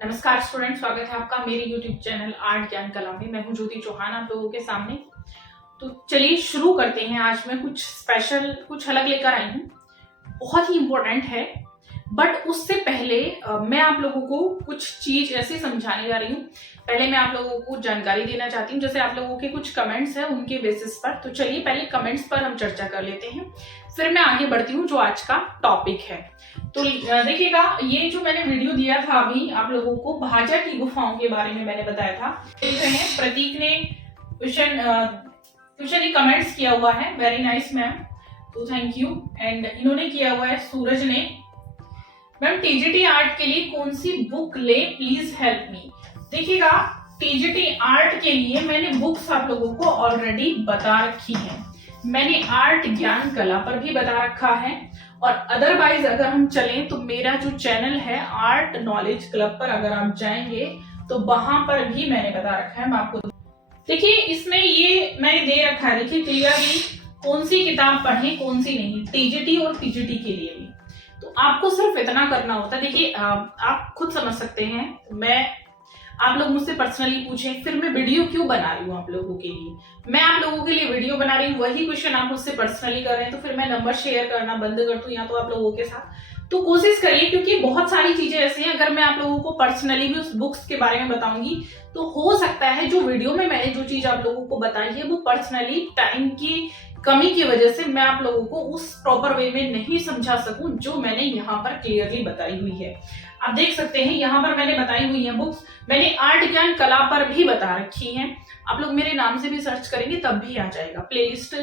नमस्कार स्टूडेंट, स्वागत है आपका मेरे YouTube चैनल आर्ट ज्ञान कला में। मैं हूं ज्योति चौहान आप लोगों के सामने। तो चलिए शुरू करते हैं। आज मैं कुछ स्पेशल कुछ अलग लेकर आई हूं, बहुत ही इम्पोर्टेंट है। बट उससे पहले मैं आप लोगों को कुछ चीज ऐसे समझाने जा रही हूँ। पहले मैं आप लोगों को जानकारी देना चाहती हूँ, जैसे आप लोगों के कुछ कमेंट्स हैं उनके बेसिस पर। तो चलिए पहले कमेंट्स पर हम चर्चा कर लेते हैं, फिर मैं आगे बढ़ती हूँ जो आज का टॉपिक है। तो देखिएगा, ये जो मैंने वीडियो दिया था अभी आप लोगों को, भाजा की गुफाओं के बारे में मैंने बताया था। देख रहे हैं प्रतीक ने क्वेश्चन ही कमेंट्स किया हुआ है। वेरी नाइस मैम, तो थैंक यू। एंड इन्होंने किया हुआ है सूरज ने, मैम टीजीटी आर्ट के लिए कौन सी बुक ले, प्लीज हेल्प मी। देखिएगा, टीजीटी आर्ट के लिए मैंने बुक्स आप लोगों को ऑलरेडी बता रखी है। मैंने आर्ट ज्ञान कला पर भी बता रखा है, और अदरवाइज अगर हम चलें तो मेरा जो चैनल है आर्ट नॉलेज क्लब पर अगर आप जाएंगे तो वहां पर भी मैंने बता रखा है। मैं आपको देखिए, इसमें ये मैंने दे रखा है, देखिए क्लियरली कौन सी किताब पढ़ें कौन सी नहीं, टीजीटी और पीजीटी के लिए भी। तो आपको सिर्फ इतना करना होता है। देखिए आप खुद समझ सकते हैं, आप लोग मुझसे पर्सनली पूछें फिर मैं वीडियो क्यों बना रही हूँ आप लोगों के लिए। मैं आप लोगों के लिए वीडियो बना रही हूँ, वही क्वेश्चन आप मुझसे पर्सनली कर रहे हैं, तो फिर मैं नंबर शेयर करना बंद कर दूं या तो आप लोगों के साथ। तो कोशिश करिए, क्योंकि बहुत सारी चीजें ऐसी हैं, अगर मैं आप लोगों को पर्सनली भी उस बुक्स के बारे में बताऊंगी तो हो सकता है जो वीडियो में मैंने जो चीज आप लोगों को बताई है वो पर्सनली टाइम की कमी की वजह से मैं आप लोगों को उस प्रॉपर वे में नहीं समझा सकूं जो मैंने यहाँ पर क्लियरली बताई हुई है। आप देख सकते हैं यहाँ पर मैंने बताई हुई है बुक्स, मैंने आर्ट ज्ञान कला पर भी बता रखी है। आप लोग मेरे नाम से भी सर्च करेंगे तब भी आ जाएगा। प्लेलिस्ट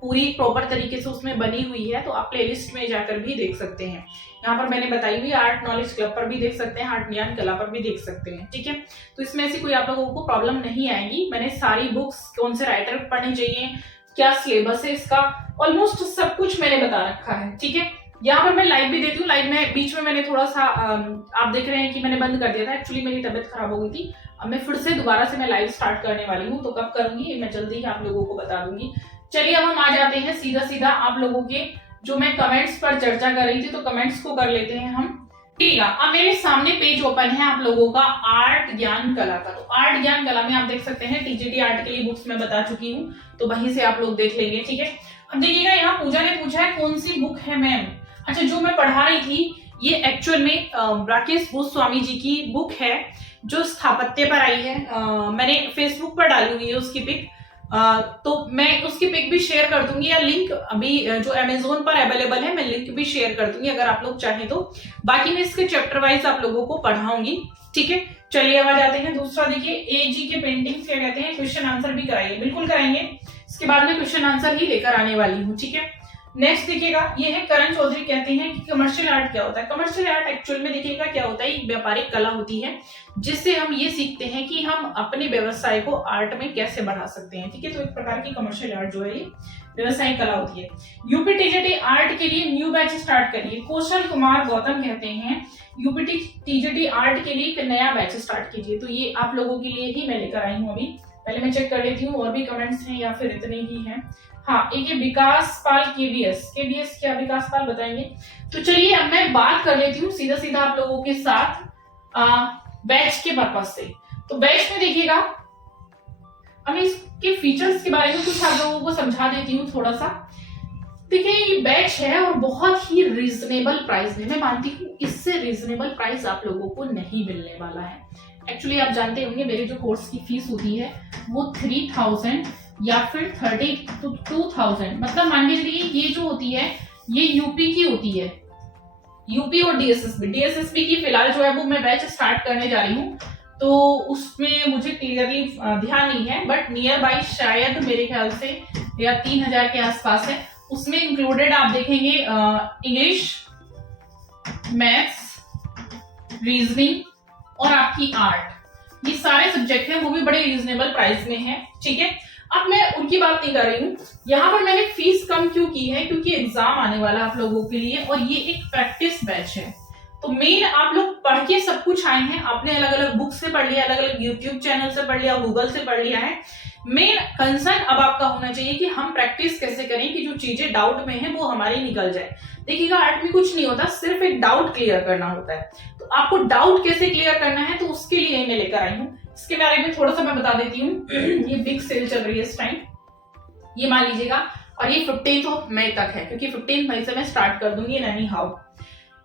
पूरी प्रॉपर तरीके से उसमें बनी हुई है, तो आप प्लेलिस्ट में जाकर भी देख सकते हैं। यहाँ पर मैंने बताई हुई आर्ट नॉलेज क्लब पर भी देख सकते हैं, आर्ट ज्ञान कला पर भी देख सकते हैं। ठीक है, तो इसमें ऐसी कोई आप लोगों को प्रॉब्लम नहीं आएगी। मैंने सारी बुक्स, कौन से राइटर पढ़ने चाहिए, क्या सिलेबस है इसका, ऑलमोस्ट सब कुछ मैंने बता रखा है। ठीक है, यहाँ पर मैं लाइव भी देती हूँ। लाइव में बीच में मैंने थोड़ा सा आप देख रहे हैं कि मैंने बंद कर दिया था, एक्चुअली मेरी तबीयत खराब हो गई थी। अब मैं फिर से दोबारा से मैं लाइव स्टार्ट करने वाली हूँ, तो कब करूंगी मैं जल्दी ही आप लोगों को बता दूंगी। चलिए अब हम आ जाते हैं सीधा सीधा आप लोगों के जो मैं कमेंट्स पर चर्चा कर रही थी, तो कमेंट्स को कर लेते हैं हम। ठीक है, अब मेरे सामने पेज ओपन है आप लोगों का आर्ट ज्ञान कला का। तो आर्ट ज्ञान कला में आप देख सकते हैं टीजीटी आर्ट के लिए बुक्स मैं बता चुकी हूँ, तो वहीं से आप लोग देख लेंगे। ठीक है, अब देखिएगा, यहाँ पूजा ने पूछा है कौन सी बुक है मैम। अच्छा, जो मैं पढ़ा रही थी ये एक्चुअल में राकेश गोस्वामी जी की बुक है जो स्थापत्य पर आई है। मैंने फेसबुक पर डाली हुई है उसकी पिक, तो मैं उसकी पिक भी शेयर कर दूंगी, या लिंक अभी जो अमेजोन पर अवेलेबल है मैं लिंक भी शेयर कर दूंगी अगर आप लोग चाहें तो। बाकी मैं इसके चैप्टर वाइज आप लोगों को पढ़ाऊंगी। ठीक है, चलिए अब आ जाते हैं। दूसरा देखिए, एजी के पेंटिंग्स क्या कहते हैं, क्वेश्चन आंसर भी कराइए, बिल्कुल कराएंगे। इसके बाद में क्वेश्चन आंसर ही लेकर आने वाली हूँ। ठीक है, नेक्स्ट देखिएगा, ये है करण चौधरी कहते हैं कि कमर्शियल आर्ट क्या होता है। कमर्शियल आर्ट एक्चुअल में देखिएगा क्या होता है, एक व्यापारिक कला होती है जिससे हम ये सीखते हैं कि हम अपने व्यवसाय को आर्ट में कैसे बढ़ा सकते हैं। ठीक है, तो एक प्रकार की कमर्शियल आर्ट जो है ये व्यवसायिक कला होती है। यूपी टीजीटी आर्ट के लिए न्यू बैच स्टार्ट करिए, कौशल कुमार गौतम कहते हैं यूपी टीजीटी आर्ट के लिए एक नया बैच स्टार्ट कीजिए। तो ये आप लोगों के लिए ही मैं लेकर आई हूँ। अभी पहले मैं चेक कर लेती हूँ और भी कमेंट्स हैं या फिर इतने ही हैं। हाँ, एक ये विकास पाल केबीएस क्या विकास पाल बताएंगे। तो चलिए अब मैं बात कर लेती हूँ सीधा सीधा आप लोगों के साथ बैच के पर्पज से। तो बैच में देखिएगा, अब इसके फीचर्स के बारे में कुछ आप लोगों को समझा देती हूँ थोड़ा सा। देखिए, ये बैच है और बहुत ही रीजनेबल प्राइस में, मैं मानती हूँ इससे रीजनेबल प्राइस आप लोगों को नहीं मिलने वाला है। एक्चुअली आप जानते होंगे मेरी जो कोर्स की फीस होती है वो 3000 या फिर 32,000, मतलब मान के चलिए ये जो होती है ये यूपी की होती है, यूपी और डीएसएसबी की फिलहाल जो है वो मैं बैच स्टार्ट करने जा रही हूँ, तो उसमें मुझे क्लियरली ध्यान नहीं है, बट नियर बाई शायद मेरे ख्याल से या 3000 के आसपास है। उसमें इंक्लूडेड आप देखेंगे इंग्लिश, मैथ्स, रीजनिंग और आपकी आर्ट, ये सारे सब्जेक्ट हैं, वो भी बड़े रीजनेबल प्राइस में है। ठीक है, अब मैं उनकी बात नहीं कर रही हूँ। यहाँ पर मैंने फीस कम क्यों की है, क्योंकि एग्जाम आने वाला आप लोगों के लिए और ये एक प्रैक्टिस बैच है। तो मेन आप लोग पढ़ के सब कुछ आए हैं, आपने अलग अलग बुक से पढ़ लिया, अलग अलग यूट्यूब चैनल से पढ़ लिया, गूगल से पढ़ लिया है। मेन कंसर्न अब आपका होना चाहिए कि हम प्रैक्टिस कैसे करें कि जो चीजें डाउट में है वो हमारी निकल जाए। देखिएगा, आर्ट में कुछ नहीं होता, सिर्फ एक डाउट क्लियर करना होता है। तो आपको डाउट कैसे क्लियर करना है तो उसके लिए मैं लेकर आई हूँ। इसके बारे में थोड़ा सा मैं बता देती हूँ। ये बिग सेल चल रही है इस टाइम, ये मान लीजिएगा, और ये 15 मई तक है, क्योंकि 15 मई से मैं स्टार्ट कर दूंगी एनी हाउ।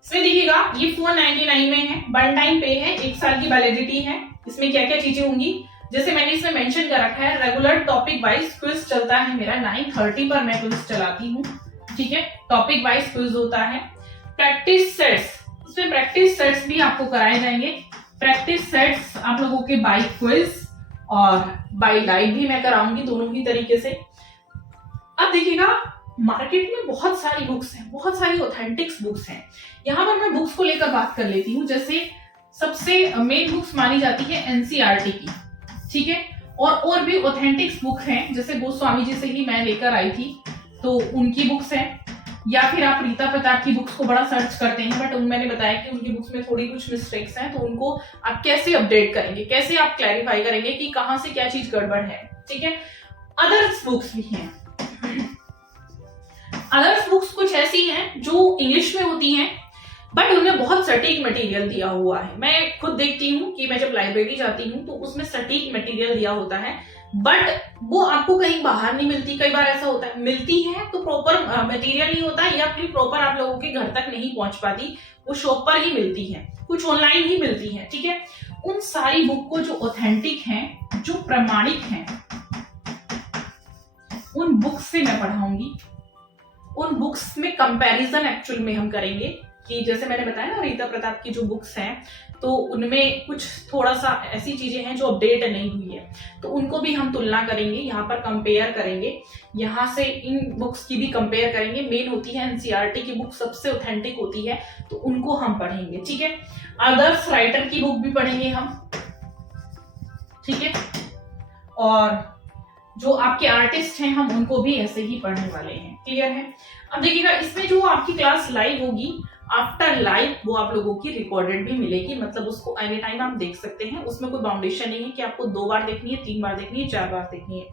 इसमें देखिएगा ये 499 में है, वन टाइम पे है, 1 साल की वैलिडिटी है। इसमें क्या क्या चीजें होंगी, जैसे मैंने इसमें मेंशन कर रखा है, रेगुलर टॉपिक वाइज क्विज चलता है मेरा, 9:30 पर मैं क्विज चलाती हूँ, ठीक है। टॉपिक वाइज क्विज होता है। प्रैक्टिस सेट्स, इसमें प्रैक्टिस सेट्स भी आपको कराए जाएंगे। प्रैक्टिस सेट्स आप लोगों के बाय क्विज और बाय लाइव भी मैं कराऊंगी, दोनों ही तरीके से। अब देखिएगा मार्केट में बहुत सारी बुक्स हैं, बहुत सारी ऑथेंटिक्स बुक्स हैं। यहाँ पर मैं बुक्स को लेकर बात कर लेती हूँ। जैसे सबसे मेन बुक्स मानी जाती है एनसीईआरटी की, ठीक है, और भी ऑथेंटिक्स बुक हैं, जैसे गोस्वामी जी से ही मैं लेकर आई थी, तो उनकी बुक्स हैं। या फिर आप रीता प्रताप की बुक्स को बड़ा सर्च करते हैं, बट मैंने बताया कि उनकी बुक्स में थोड़ी कुछ मिस्टेक्स हैं, तो उनको आप कैसे अपडेट करेंगे, कैसे आप क्लैरिफाई करेंगे कि कहाँ से क्या चीज गड़बड़ है, ठीक है। अदर्स बुक्स भी हैं। अदर्स बुक्स कुछ ऐसी हैं जो इंग्लिश में होती हैं, बट उनमें बहुत सटीक मटेरियल दिया हुआ है। मैं खुद देखती हूँ कि मैं जब लाइब्रेरी जाती हूँ तो उसमें सटीक मटेरियल दिया होता है, बट वो आपको कहीं बाहर नहीं मिलती। कई बार ऐसा होता है मिलती है तो प्रॉपर मटेरियल नहीं होता, या फिर प्रॉपर आप लोगों के घर तक नहीं पहुंच पाती, वो शॉप पर ही मिलती है, कुछ ऑनलाइन ही मिलती है, ठीक है। उन सारी बुक को जो ऑथेंटिक हैं, जो प्रमाणिक हैं, उन बुक्स से मैं पढ़ाऊंगी। उन बुक्स में कंपैरिजन एक्चुअल में हम करेंगे कि जैसे मैंने बताया ना रीता प्रताप की जो बुक्स हैं, तो उनमें कुछ थोड़ा सा ऐसी चीजें हैं जो अपडेट नहीं हुई है, तो उनको भी हम तुलना करेंगे, यहाँ पर कंपेयर करेंगे, यहाँ से इन बुक्स की भी कंपेयर करेंगे। मेन होती है एनसीईआरटी की बुक, सबसे ऑथेंटिक होती है, तो उनको हम पढ़ेंगे, ठीक है। अदर्स राइटर की बुक भी पढ़ेंगे हम, ठीक है, और जो आपके आर्टिस्ट हैं हम उनको भी ऐसे ही पढ़ने वाले हैं, क्लियर है। अब देखिएगा इसमें जो आपकी क्लास लाइव होगी, आफ्टर लाइव वो आप लोगों की रिकॉर्डेड भी मिलेगी, मतलब उसको एनी टाइम आप देख सकते हैं। उसमें कोई बाउंडेशन नहीं है कि आपको 2 बार देखनी है, 3 बार देखनी है, 4 बार देखनी है।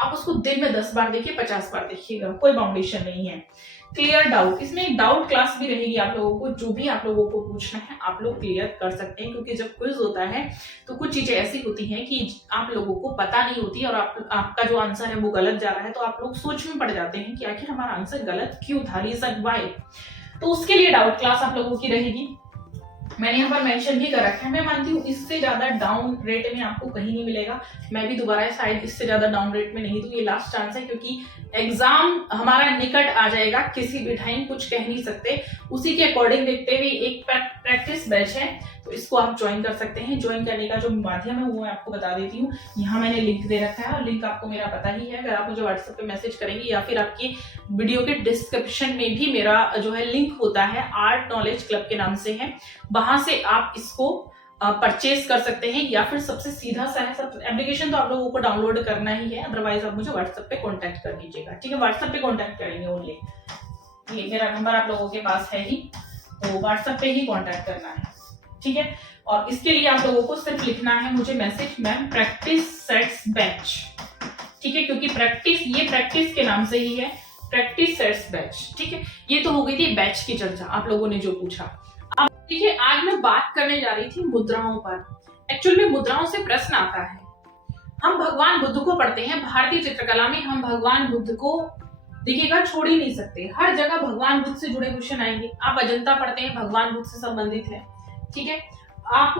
आप उसको दिन में 10 बार देखिए, 50 बार देखिएगा, कोई बाउंडेशन नहीं है। क्लियर डाउट, इसमें एक डाउट क्लास भी रहेगी आप लोगों को, जो भी आप लोगों को पूछना है आप लोग क्लियर कर सकते हैं, क्योंकि जब क्विज होता है तो कुछ चीजें ऐसी होती हैं कि आप लोगों को पता नहीं होती और आपका जो आंसर है वो गलत जा रहा है, तो आप लोग सोच में पड़ जाते हैं कि आखिर हमारा आंसर गलत क्यों था, रीजन व्हाई। तो उसके लिए डाउट क्लास आप लोगों की रहेगी। मैंने यहाँ पर मेंशन भी कर रखा है। मैं मानती हूँ इससे ज्यादा डाउन रेट में आपको कहीं नहीं मिलेगा। मैं भी दोबारा शायद इससे ज्यादा डाउन रेट में नहीं दूँ, ये लास्ट चांस है, क्योंकि एग्जाम हमारा निकट आ जाएगा, किसी भी टाइम कुछ कह नहीं सकते। उसी के अकॉर्डिंग देखते हुए एक प्रैक्टिस बैच है, तो इसको आप ज्वाइन कर सकते हैं। ज्वाइन करने का जो माध्यम है वो मैं आपको बता देती हूँ। यहाँ मैंने लिंक दे रखा है और लिंक आपको मेरा पता ही है, अगर आप मुझे व्हाट्सएप पे मैसेज करेंगे या फिर आपकी वीडियो के डिस्क्रिप्शन में भी मेरा जो है लिंक होता है, आर्ट नॉलेज क्लब के नाम से है, वहां से आप इसको परचेज कर सकते हैं। या फिर सबसे सीधा सा है, सब एप्लीकेशन तो आप लोगों को डाउनलोड करना ही है, अदरवाइज आप मुझे व्हाट्सएप पे कांटेक्ट कर दीजिएगा, ठीक है। व्हाट्सएप पे कांटेक्ट करेंगे ओनली, ये मेरा नंबर आप लोगों के पास है ही, तो व्हाट्सएप पे ही कांटेक्ट करना है, ठीक है। और इसके लिए आप लोगों को सिर्फ लिखना है मुझे message, ma'am practice sets batch, ठीक है, क्योंकि प्रैक्टिस, ये प्रैक्टिस के नाम से ही है, प्रैक्टिस सेट्स बैच, ठीक है। ये तो हो गई थी बैच की चर्चा, आप लोगों ने जो पूछा। अब देखिए आज मैं बात करने जा रही थी मुद्राओं पर। एक्चुअल में मुद्राओं से प्रश्न आता है। हम भगवान बुद्ध को पढ़ते हैं, भारतीय चित्रकला में हम भगवान बुद्ध को देखिएगा छोड़ ही नहीं सकते, हर जगह भगवान बुद्ध से जुड़े क्वेश्चन आएंगे। आप अजंता पढ़ते हैं, भगवान बुद्ध से संबंधित है, ठीक है। आप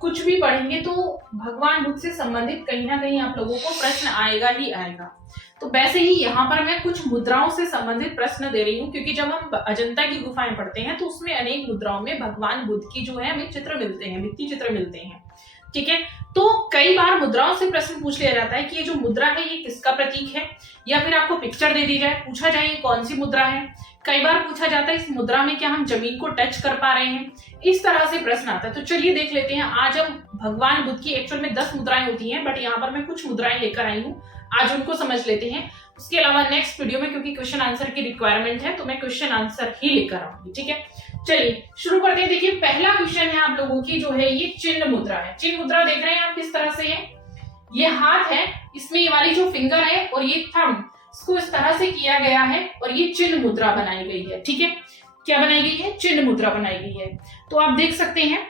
कुछ भी पढ़ेंगे तो भगवान बुद्ध से संबंधित कहीं ना कहीं आप लोगों को प्रश्न आएगा ही आएगा। तो वैसे ही यहाँ पर मैं कुछ मुद्राओं से संबंधित प्रश्न दे रही हूँ, क्योंकि जब हम अजंता की गुफाएं पढ़ते हैं तो उसमें अनेक मुद्राओं में भगवान बुद्ध की जो है हमें चित्र मिलते हैं, भित्ति चित्र मिलते हैं, ठीक है। तो कई बार मुद्राओं से प्रश्न पूछ लिया जाता है कि ये जो मुद्रा है ये किसका प्रतीक है, या फिर आपको पिक्चर दे दी जाए, पूछा जाए ये कौन सी मुद्रा है। कई बार पूछा जाता है इस मुद्रा में क्या हम जमीन को टच कर पा रहे हैं, इस तरह से प्रश्न आता है। तो चलिए देख लेते हैं। आज हम भगवान बुद्ध की एक्चुअल में 10 मुद्राएं होती हैं, बट यहाँ पर मैं कुछ मुद्राएं लेकर आई हूँ, आज उनको समझ लेते हैं। उसके अलावा नेक्स्ट वीडियो में क्योंकि क्वेश्चन आंसर की रिक्वायरमेंट है तो मैं क्वेश्चन आंसर ही लेकर आऊंगी, ठीक है। चलिए शुरू करते हैं। देखिए पहला क्वेश्चन है आप लोगों की जो है ये चिन्ह मुद्रा है। चिन्ह मुद्रा देख रहे हैं आप किस तरह से है, ये हाथ है, इसमें ये वाली जो फिंगर है और ये थंब, इसको इस तरह से किया गया है और ये चिन्ह मुद्रा बनाई गई है, ठीक है। क्या बनाई गई है? चिन्ह मुद्रा बनाई गई है। तो आप देख सकते हैं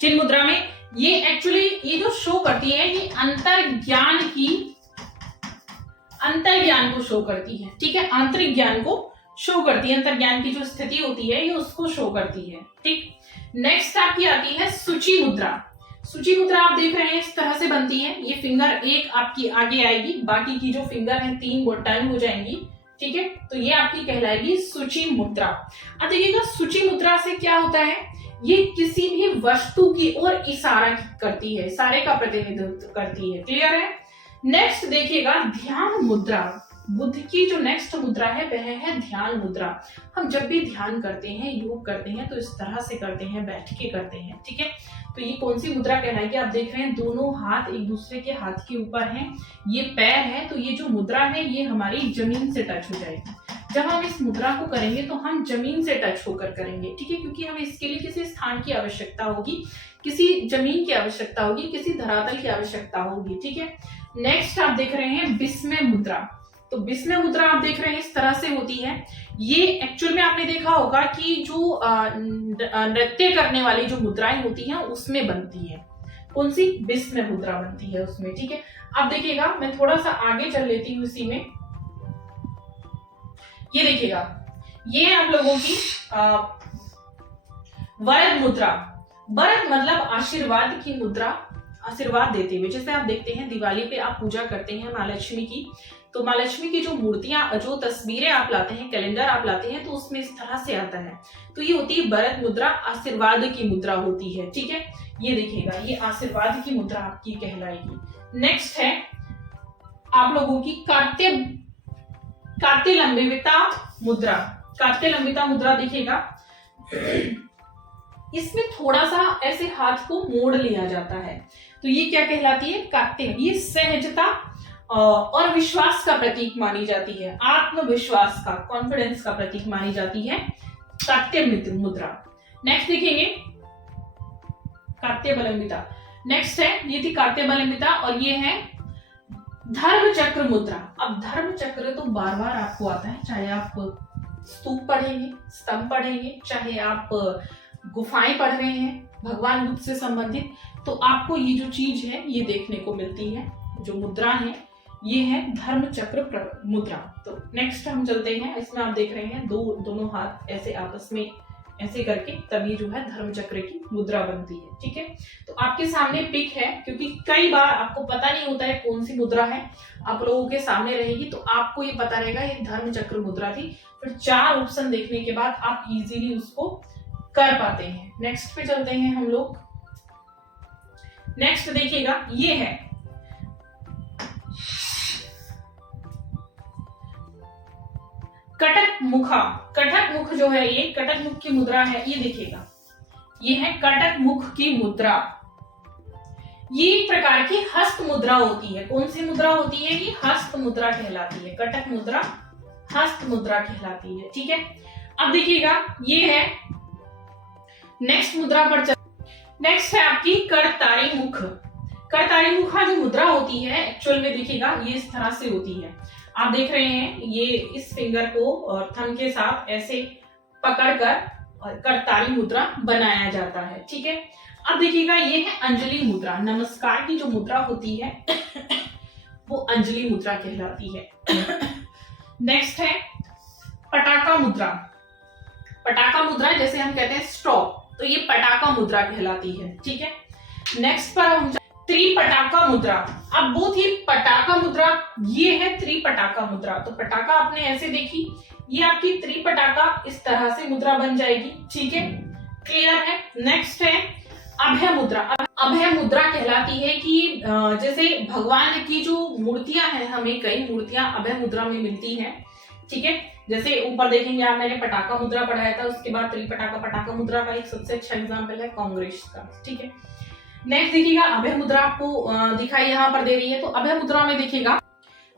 चिन्ह मुद्रा में ये एक्चुअली ये जो शो करती है ये अंतर्ज्ञान को शो करती है, ठीक है, आंतरिक ज्ञान को शो करती है, अंतर्ज्ञान की जो स्थिति होती है ये उसको शो करती है, ठीक। नेक्स्ट आपकी आती है सूची मुद्रा। सूची मुद्रा आप देख रहे हैं इस तरह से बनती है, ये फिंगर एक आपकी आगे आएगी, बाकी की जो फिंगर है 3 टर्न हो जाएंगी, ठीक है, तो ये आपकी कहलाएगी सूची मुद्रा। अब देखिएगा सूची मुद्रा से क्या होता है, ये किसी भी वस्तु की ओर इशारा करती है, इशारे का प्रतिनिधित्व करती है, क्लियर है। नेक्स्ट देखिएगा ध्यान मुद्रा। बुद्ध की जो नेक्स्ट मुद्रा है वह है ध्यान मुद्रा। हम जब भी ध्यान करते हैं, योग करते हैं तो इस तरह से करते हैं, बैठ के करते हैं, ठीक है। तो ये कौन सी मुद्रा कहलाएगी, आप देख रहे हैं दोनों हाथ एक दूसरे के हाथ के ऊपर हैं, ये पैर है, तो ये जो मुद्रा है ये हमारी जमीन से टच हो जाएगी। जब हम इस मुद्रा को करेंगे तो हम जमीन से टच होकर करेंगे, ठीक है, क्योंकि हमें इसके लिए किसी स्थान की आवश्यकता होगी, किसी जमीन की आवश्यकता होगी, किसी धरातल की आवश्यकता होगी, ठीक है। नेक्स्ट आप देख रहे हैं विस्मय मुद्रा। तो विस्मय मुद्रा आप देख रहे हैं इस तरह से होती है, ये एक्चुअल में आपने देखा होगा कि जो नृत्य करने वाली जो मुद्राएं होती हैं उसमें बनती है, कौन सी, विस्मय मुद्रा बनती है उसमें, ठीक है। अब देखिएगा मैं थोड़ा सा आगे चल लेती हूँ इसी में, ये देखिएगा ये आप लोगों की वरद मुद्रा। वरद मतलब आशीर्वाद की मुद्रा, आशीर्वाद देते हुए। जैसे आप देखते हैं दिवाली पे आप पूजा करते हैं माँ लक्ष्मी की, तो माँ लक्ष्मी की जो मूर्तियां, जो तस्वीरें आप लाते हैं, कैलेंडर आप लाते हैं, तो उसमें इस तरह से आता है, तो ये होती है वरद मुद्रा, आशीर्वाद की मुद्रा होती है, ठीक है। ये देखिएगा ये आशीर्वाद की मुद्रा आपकी कहलाएगी। नेक्स्ट है आप लोगों की कार्त्य लंबिता मुद्रा। कार्त्य लंबिता मुद्रा देखिएगा इसमें थोड़ा सा ऐसे हाथ को मोड़ लिया जाता है, तो ये क्या कहलाती है, कार्त्य। ये सहजता और विश्वास का प्रतीक मानी जाती है, आत्मविश्वास का, कॉन्फिडेंस का प्रतीक मानी जाती है कार्त्य मुद्रा। नेक्स्ट देखेंगे कार्त्य बलंबिता। नेक्स्ट है, ये थी कार्त्य बलंबिता और ये है धर्म चक्र मुद्रा। अब धर्म चक्र तो बार बार आपको आता है, चाहे आप स्तूप पढ़ेंगे, स्तंभ पढ़ेंगे, चाहे आप गुफाएं पढ़ रहे हैं भगवान बुद्ध से संबंधित, तो आपको ये जो चीज है ये देखने को मिलती है, जो मुद्रा है ये है धर्म चक्र मुद्रा। तो नेक्स्ट हम चलते हैं, इसमें आप देख रहे हैं दोनों हाथ ऐसे आपस में ऐसे करके, तभी जो है धर्म चक्र की मुद्रा बनती है, ठीक है। तो आपके सामने पिक है, क्योंकि कई बार आपको पता नहीं होता है कौन सी मुद्रा है, आप लोगों के सामने रहेगी तो आपको ये पता रहेगा ये धर्म चक्र मुद्रा थी। फिर 4 ऑप्शन देखने के बाद आप इजीली उसको कर पाते हैं। नेक्स्ट पे चलते हैं हम लोग। नेक्स्ट देखिएगा ये है कटक मुखा। कटक मुख जो है, ये कटक मुख की मुद्रा है, ये देखिएगा ये है कटक मुख की मुद्रा। ये एक प्रकार की हस्त मुद्रा होती है। कौन सी मुद्रा होती है, ये हस्त मुद्रा कहलाती है, कटक मुद्रा हस्त मुद्रा कहलाती है, ठीक है। अब देखिएगा ये है नेक्स्ट मुद्रा पर नेक्स्ट है आपकी करतारी मुख। करतारी मुखा जो मुद्रा होती है एक्चुअल में देखिएगा ये इस तरह से होती है, आप देख रहे हैं ये इस फिंगर को और थंब के साथ ऐसे पकड़कर और करतारी मुद्रा बनाया जाता है, ठीक है। अब देखिएगा ये है अंजलि मुद्रा। नमस्कार की जो मुद्रा होती है वो अंजलि मुद्रा कहलाती है। नेक्स्ट है पटाका मुद्रा। पटाका मुद्रा जैसे हम कहते हैं स्टॉप, तो ये पटाका मुद्रा कहलाती है, ठीक है। नेक्स्ट पर हम त्रिपटाका मुद्रा। अब वो थी पटाका मुद्रा, ये है त्रिपटाका मुद्रा। तो पटाका आपने ऐसे देखी, ये आपकी त्रिपटाका इस तरह से मुद्रा बन जाएगी, ठीक है, क्लियर है। नेक्स्ट है अभय मुद्रा। अभय मुद्रा कहलाती है कि जैसे भगवान की जो मूर्तियां हैं, हमें कई मूर्तियां अभय मुद्रा में मिलती हैं, ठीक है। जैसे ऊपर देखेंगे आप, मैंने पटाका मुद्रा पढ़ाया था, उसके बाद त्रिपटाका। पटाका मुद्रा का एक सबसे अच्छा एग्जाम्पल है कांग्रेस का, ठीक है। नेक्स्ट देखिएगा अभय मुद्रा आपको दिखाई यहाँ पर दे रही है, तो अभय मुद्रा में देखिएगा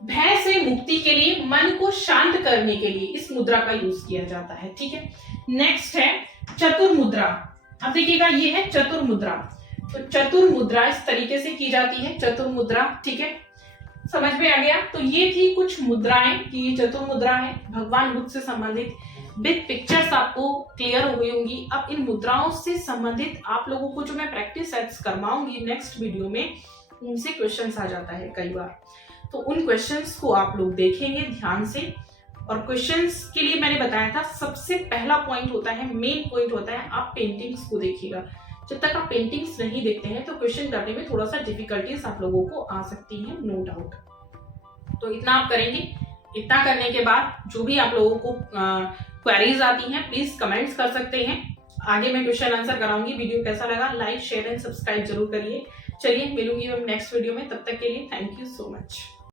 भय से मुक्ति के लिए, मन को शांत करने के लिए इस मुद्रा का यूज किया जाता है, ठीक है। नेक्स्ट है चतुर मुद्रा। अब देखिएगा ये है चतुर मुद्रा। तो चतुर मुद्रा इस तरीके से की जाती है, चतुर मुद्रा, ठीक है। समझ में आ गया। तो ये थी कुछ मुद्राएं कि ये चतुर मुद्रा है, भगवान बुद्ध से संबंधित विद पिक्चर्स आपको क्लियर हो गई होंगी। अब इन मुद्राओं से संबंधित आप लोगों को जो मैं प्रैक्टिस सेट्स करवाऊंगी नेक्स्ट वीडियो में, उनसे क्वेश्चंस आ जाता है कई बार, तो उन क्वेश्चंस को आप लोग देखेंगे ध्यान से। और क्वेश्चंस के लिए मैंने बताया था सबसे पहला पॉइंट होता है, मेन पॉइंट होता है, आप पेंटिंग्स को देखिएगा। जब तक आप पेंटिंग्स नहीं देखते हैं तो क्वेश्चन करने में थोड़ा सा डिफिकल्टीज आप लोगों को आ सकती हैं, नो डाउट। तो इतना आप करेंगे। इतना करने के बाद जो भी आप लोगों को क्वेरीज आती हैं प्लीज कमेंट्स कर सकते हैं, आगे मैं क्वेश्चन आंसर कराऊंगी। वीडियो कैसा लगा लाइक शेयर एंड सब्सक्राइब जरूर करिए। चलिए मिलूंगी मैं नेक्स्ट वीडियो में, तब तक के लिए थैंक यू सो मच।